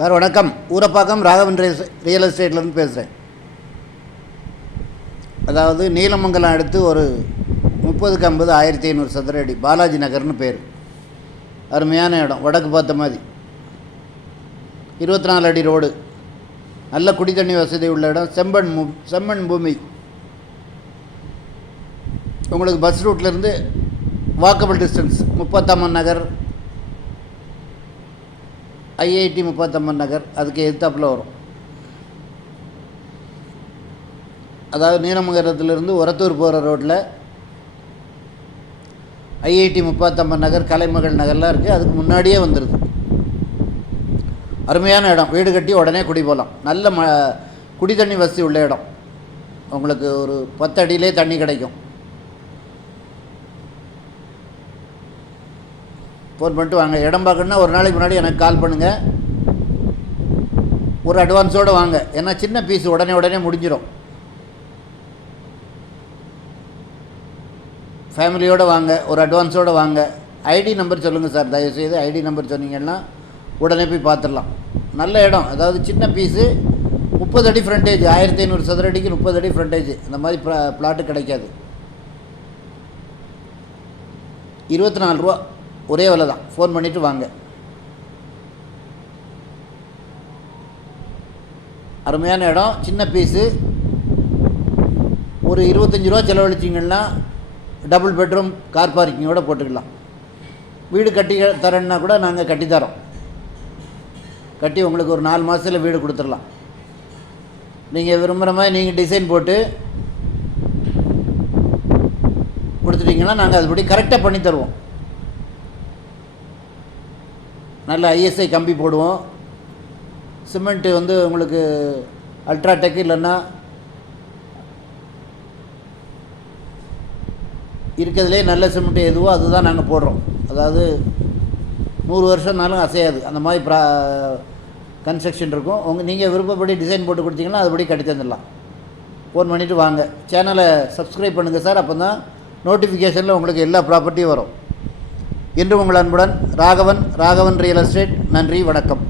Sir வணக்கம். Urapakkam Raghavan real எஸ்டேட்லேருந்து பேசுகிறேன். அதாவது நீலமங்கலம் அடுத்து ஒரு 30க்கு 50 1500 சதுர அடி பாலாஜி நகர்னு பேர். அருமையான இடம், வடக்கு பார்த்த மாதிரி 24 அடி ரோடு, நல்ல குடி தண்ணி வசதி உள்ள இடம், செம்மண் பூமி. உங்களுக்கு பஸ் ரூட்லேருந்து வாக்கபிள் டிஸ்டன்ஸ் முப்பத்தம்மன் நகர், ஐஐடி முப்பத்தம்மன் நகர் அதுக்கு எதிர்த்தாப்பில் வரும். அதாவது நீலமங்கலத்திலிருந்து ஒரத்தூர் போகிற ரோட்டில் ஐஐடி முப்பத்தம்மன் நகர், கலைமகள் நகர்லாம் இருக்குது. அதுக்கு முன்னாடியே வந்துடுது. அருமையான இடம், வீடு கட்டி உடனே குடி போகலாம். நல்ல குடி தண்ணி வசதி உள்ள இடம். உங்களுக்கு ஒரு 10 அடியிலே தண்ணி கிடைக்கும். ஃபோன் பண்ணிட்டு வாங்க. இடம் பார்க்கணுன்னா ஒரு நாளைக்கு முன்னாடி எனக்கு கால் பண்ணுங்கள். ஒரு அட்வான்ஸோடு வாங்க, ஏன்னா சின்ன பீஸ் உடனே முடிஞ்சிடும். ஃபேமிலியோடு வாங்க, ஒரு அட்வான்ஸோடு வாங்க. ஐடி நம்பர் சொல்லுங்கள் சார், தயவுசெய்து ஐடி நம்பர் சொன்னீங்கன்னா உடனே போய் பார்த்துடலாம். நல்ல இடம், அதாவது சின்ன பீஸு, 30 அடி ஃப்ரண்டேஜ், 1500 சதுர அடிக்கு 30 அடி ஃப்ரண்டேஜ். இந்த மாதிரி பிளாட்டு கிடைக்காது. 24 ரூபா ஒரே விலை தான். ஃபோன் பண்ணிவிட்டு வாங்க. அருமையான இடம், சின்ன பீஸு. ஒரு 25 ரூபா செலவழிச்சிங்கன்னா டபுள் பெட்ரூம் கார் பார்க்கிங்கோடு போட்டுக்கலாம். வீடு கட்டி தரேன்னா கூட நாங்கள் கட்டித்தரோம். கட்டி உங்களுக்கு ஒரு 4 மாதத்தில் வீடு கொடுத்துடலாம். நீங்கள் விரும்புகிற மாதிரி நீங்கள் டிசைன் போட்டு கொடுத்துட்டிங்கன்னா நாங்கள் அதுபடி கரெக்டாக பண்ணி தருவோம். நல்ல ஐஎஸ்ஐ கம்பி போடுவோம். சிமெண்ட்டு வந்து உங்களுக்கு அல்ட்ராடெக் இல்லைன்னா இருக்கிறதுலே நல்ல சிமெண்ட்டு எதுவோ அதுதான் நாங்கள் போடுறோம். அதாவது 100 வருஷம்னாலும் அசையாது. அந்த மாதிரி கன்ஸ்ட்ரக்ஷன் இருக்கும். நீங்கள் விருப்பப்படி டிசைன் போட்டு கொடுத்தீங்கன்னா அதுபடி கட்டி தந்துடலாம். ஃபோன் பண்ணிவிட்டு வாங்க. சேனலை சப்ஸ்கிரைப் பண்ணுங்கள் சார், அப்போ தான் நோட்டிஃபிகேஷனில் உங்களுக்கு எல்லா ப்ராப்பர்ட்டியும் வரும். இன்று உங்கள் அன்புடன் ராகவன் ரியல் எஸ்டேட். நன்றி, வணக்கம்.